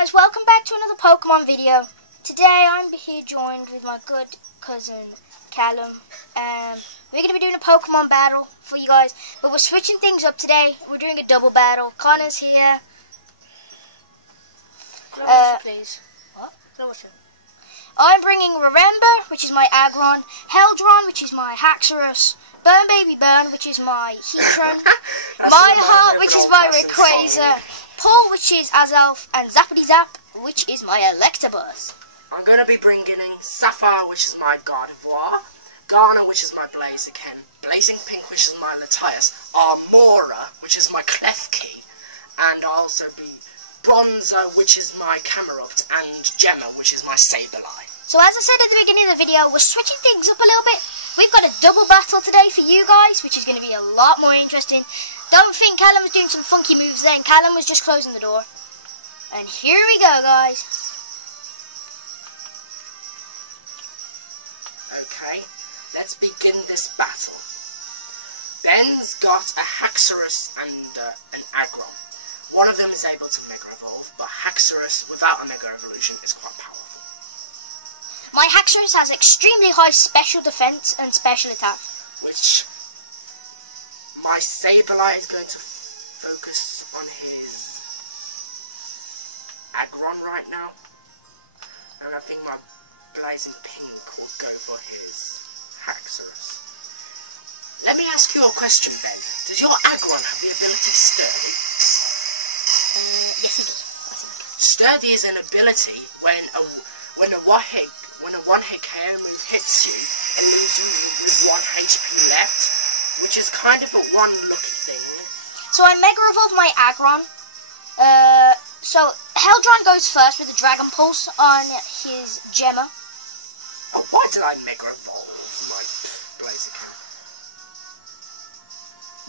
guys, welcome back to another Pokemon video. Today I'm here joined with my good cousin Callum. We're going to be doing a Pokemon battle for you guys, but we're switching things up today. We're doing a double battle. Connor's here. Please. What? I'm bringing Remember, which is my Aggron, Heldron, which is my Haxorus, Burn Baby Burn, which is my Heatran, My Heart, which is my Rayquaza, Pull, which is Azelf, and Zappity Zap, which is my Electabuzz. I'm going to be bringing in Sapphire, which is my Gardevoir, Garner, which is my Blaziken, Blazing Pink, which is my Latias, Armora, which is my Klefki, and I'll also be Bronzer, which is my Camerupt, and Gemma, which is my Sableye. So as I said at the beginning of the video, we're switching things up a little bit. We've got a double battle today for you guys, which is going to be a lot more interesting. Don't think Callum was doing some funky moves then. Callum was just closing the door. And here we go, guys. Okay, let's begin this battle. Ben's got a Haxorus and an Aggron. One of them is able to Mega Evolve, but Haxorus without a Mega Evolution is quite powerful. My Haxorus has extremely high special defense and special attack, which my Sableye is going to focus on his Aggron right now, and I think my Blazing Pink will go for his Haxorus. Let me ask you a question, Ben. Does your Aggron have the ability Sturdy? Yes, it does. Sturdy is an ability when a one-hit KO move hits you and leaves you with 1 HP left, which is kind of a one-lucky thing. So I Mega Evolve my Aggron. So Heldron goes first with a Dragon Pulse on his Gemma. Oh, why did I Mega Evolve my Blaziken?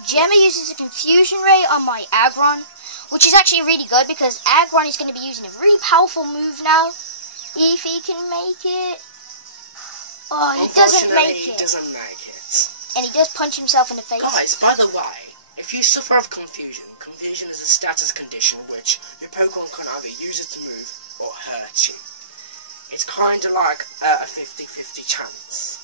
Gemma uses a Confusion Ray on my Aggron, which is actually really good because Aggron is going to be using a really powerful move now. If he can make it. Oh, he doesn't make it. He doesn't make it. And he does punch himself in the face. Guys, by the way, if you suffer of confusion, confusion is a status condition which your Pokemon can either use it to move or hurt you. It's kind of like a 50-50 chance.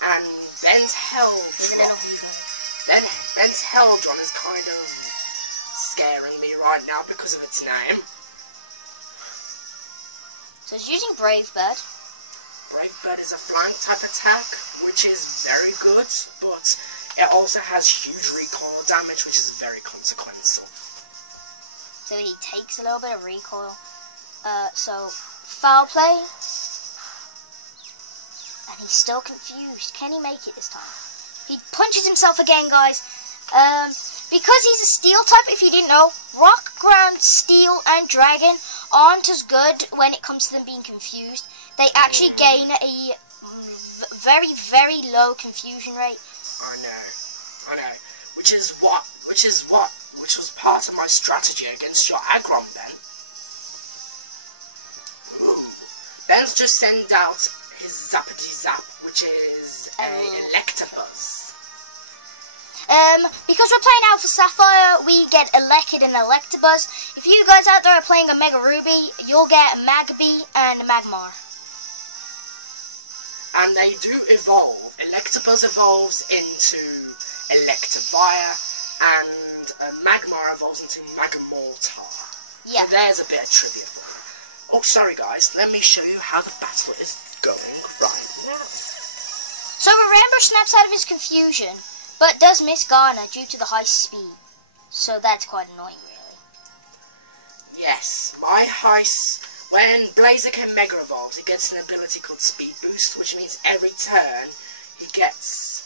And Ben's Heldron. Ben's Heldron is kind of scaring me right now because of its name. So it's using Brave Bird. Brave Bird is a flying type attack, which is very good, but it also has huge recoil damage, which is very consequential. So he takes a little bit of recoil. So foul play. And he's still confused. Can he make it this time? He punches himself again, guys. Because he's a steel type, if you didn't know, rock, ground, steel, and dragon aren't as good when it comes to them being confused. They actually gain a very, very low confusion rate. I know. Which was part of my strategy against your Aggron, Ben. Ooh. Ben's just sent out his Zappity Zap, which is an Electabuzz. Because we're playing Alpha Sapphire, we get Elekid and Electabuzz. If you guys out there are playing a Mega Ruby, you'll get Magby and Magmar. And they do evolve. Electabuzz evolves into Electivire, and Magmar evolves into Magamortar. Yeah. So there's a bit of trivia for you. Oh, sorry guys, let me show you how the battle is going right now. So Remember snaps out of his confusion, but does miss Garner due to the high speed. So that's quite annoying, really. Yes, when Blaziken Mega Evolves, he gets an ability called Speed Boost, which means every turn he gets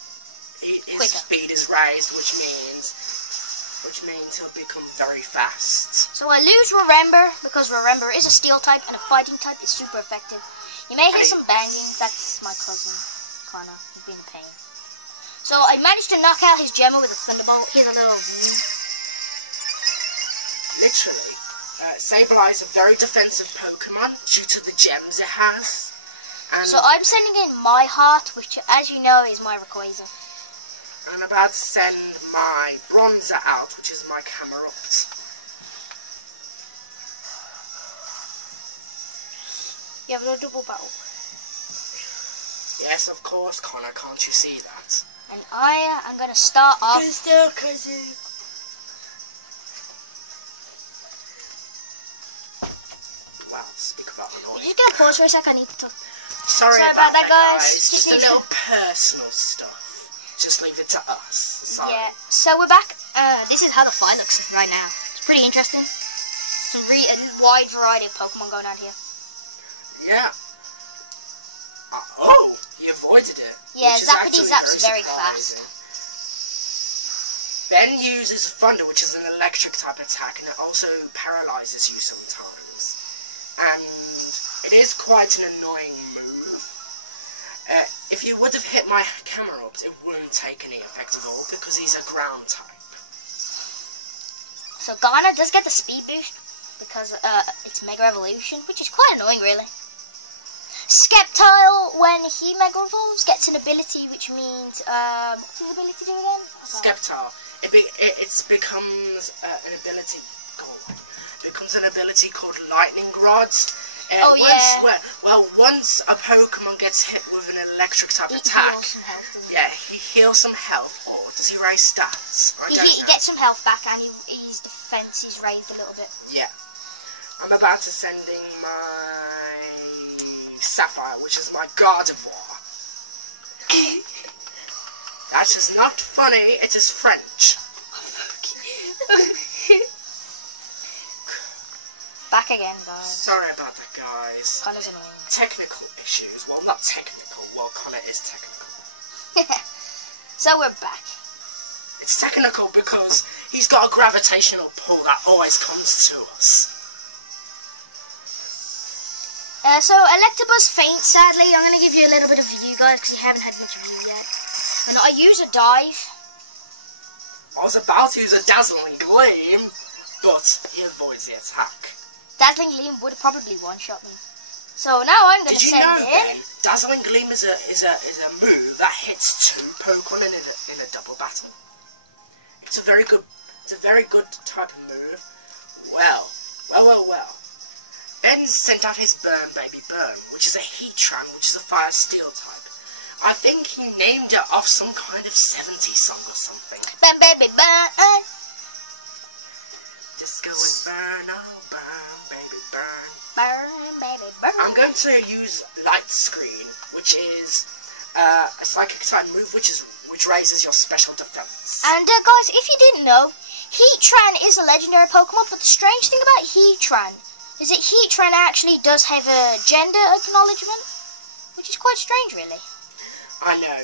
his speed is raised, which means he'll become very fast. So I lose Remember because Remember is a steel type and a fighting type is super effective. You may hear some banging. That's my cousin Connor. He's been a pain. So I managed to knock out his Gemma with a Thunderbolt. Here's a little... Literally, Sableye is a very defensive Pokemon due to the gems it has. And so I'm sending in My Heart, which, as you know, is my Rayquaza. And I'm about to send my bronzer out, which is my Camerupt. You have a double battle. Yes, of course, Connor. Can't you see that? And I am going to start off. Wow, speak about annoying. Just gonna pause for a sec. I need to talk. Sorry about that, guys. Just a little personal stuff. Just leave it to us. Sorry. Yeah. So we're back. This is how the fight looks right now. It's pretty interesting. Some a wide variety of Pokemon going on here. Yeah. Oh, he avoided it. Yeah, Zappity Zap's very fast. Ben uses Thunder, which is an electric type attack, and it also paralyzes you sometimes. And it is quite an annoying move. If you would have hit my Camerupt, it wouldn't take any effect at all, because he's a ground type. So Ghana does get the speed boost, because it's Mega Evolution, which is quite annoying, really. Sceptile, when he Mega Evolves, gets an ability which means, what's his ability do again? Sceptile. It becomes an ability. Becomes an ability called Lightning Rods. Once a Pokemon gets hit with an electric type attack, he heals some health. Or does he raise stats? I don't know. He gets some health back, and his defense is raised a little bit. Yeah. I'm about to send in my Sapphire, which is my Gardevoir. That is not funny, it is French. Back again, guys. Sorry about that, guys. Connor's annoying. Technical issues. Well, not technical. Well, Connor is technical. So we're back. It's technical because he's got a gravitational pull that always comes to us. So Electabuzz faint, sadly. I'm going to give you a little bit of view, guys, because you haven't had much view yet. And I use a dive. I was about to use a Dazzling Gleam, but he avoids the attack. Dazzling Gleam would probably one-shot me. So now I'm going to send in... Ben, Dazzling Gleam is a move that hits 2 Pokemon in a double battle. It's a very good type of move. Well. Ben sent out his Burn Baby Burn, which is a Heatran, which is a Fire Steel type. I think he named it off some kind of 70s song or something. Burn Baby Burn. Disco and burn, oh burn, baby burn. Burn, baby burn. I'm going to use Light Screen, which is a Psychic type move, which raises your special defense. And guys, if you didn't know, Heatran is a legendary Pokemon, but the strange thing about Heatran is that Heatran actually does have a gender acknowledgement, which is quite strange, really. I know.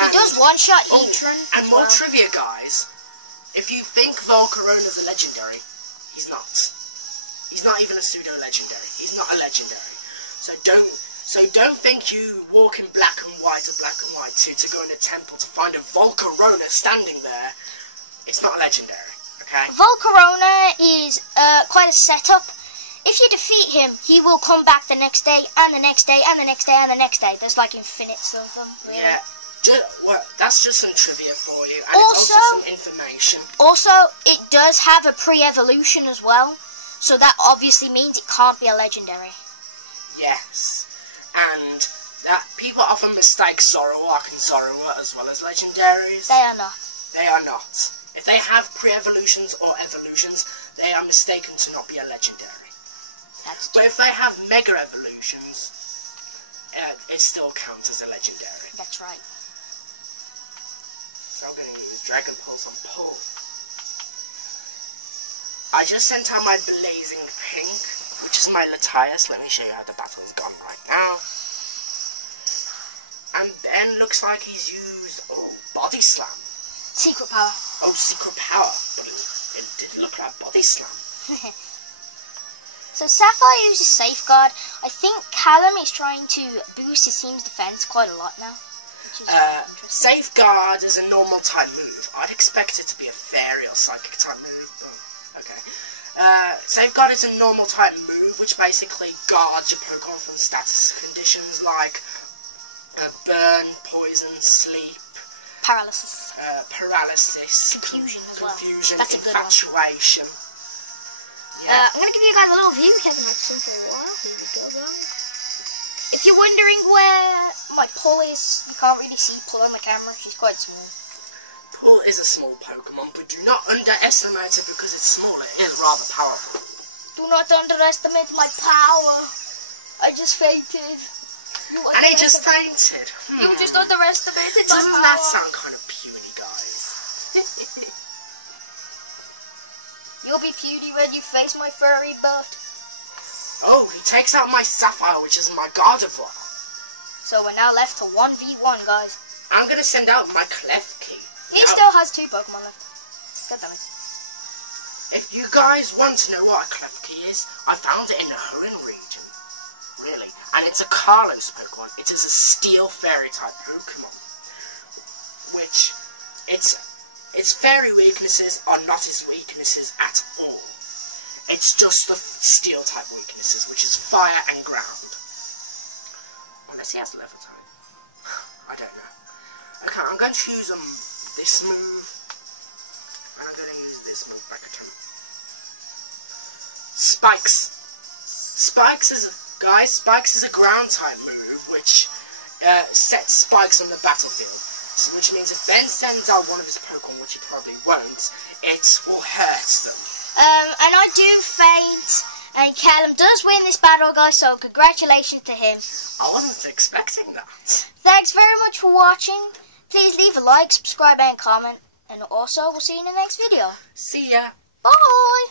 He does one-shot Heatran. And more trivia, guys. If you think Volcarona's a legendary, he's not. He's not even a pseudo-legendary. He's not a legendary. So don't think you walk in black and white or black and white to go in a temple to find a Volcarona standing there. It's not legendary, okay? Volcarona is quite a setup. If you defeat him, he will come back the next day, and the next day, and the next day, and the next day. There's like infinites of them, really. Yeah, that's just some trivia for you, and it's also some information. Also, it does have a pre-evolution as well, so that obviously means it can't be a legendary. Yes, and that people often mistake Zoroark and Zorua as well as legendaries. They are not. They are not. If they have pre-evolutions or evolutions, they are mistaken to not be a legendary. But if they have Mega Evolutions, it still counts as a legendary. That's right. So I'm going to use Dragon Pulse on Pull. I just sent out my Blazing Pink, which is my Latias. Let me show you how the battle has gone right now. And then looks like he's used, Body Slam. Secret power. Oh, Secret Power. But it did look like Body Slam. So Sapphire uses Safeguard. I think Callum is trying to boost his team's defense quite a lot now, which is interesting. Safeguard is a normal type move. I'd expect it to be a Fairy or Psychic type move, but okay. Safeguard is a normal type move, which basically guards your Pokemon from status conditions like burn, poison, sleep, Paralysis. Paralysis. Confusion as well. Confusion. That's a good one. Infatuation. Yeah. I'm gonna give you guys a little view. We haven't had some for a while. Here we go, guys. If you're wondering where my pull is, you can't really see pull on the camera. She's quite small. Pull is a small Pokemon, but do not underestimate it because it's small. It is rather powerful. Do not underestimate my power. I just fainted. And he just fainted. You just underestimated my Doesn't power. that sound kind of puny, guys? You'll be puny when you face my furry butt. Oh, he takes out my Sapphire, which is my Gardevoir. So we're now left to 1v1, guys. I'm going to send out my Klefki. He still has 2 Pokemon left. God damn it. If you guys want to know what a Klefki is, I found it in the Hoenn region. Really. And it's a Carlos Pokemon. It is a Steel Fairy type Pokemon. Which, its fairy weaknesses are not its weaknesses at all. It's just the Steel type weaknesses, which is fire and ground. Unless he has leather type. I don't know. Okay, I'm going to use this move. And I'm going to use this move back at him. Spikes. Spikes is a ground type move which sets spikes on the battlefield. So, which means if Ben sends out one of his Pokemon, which he probably won't, it will hurt them. And I do faint, and Callum does win this battle, guys, so congratulations to him. I wasn't expecting that. Thanks very much for watching. Please leave a like, subscribe, and comment. And also, we'll see you in the next video. See ya. Bye!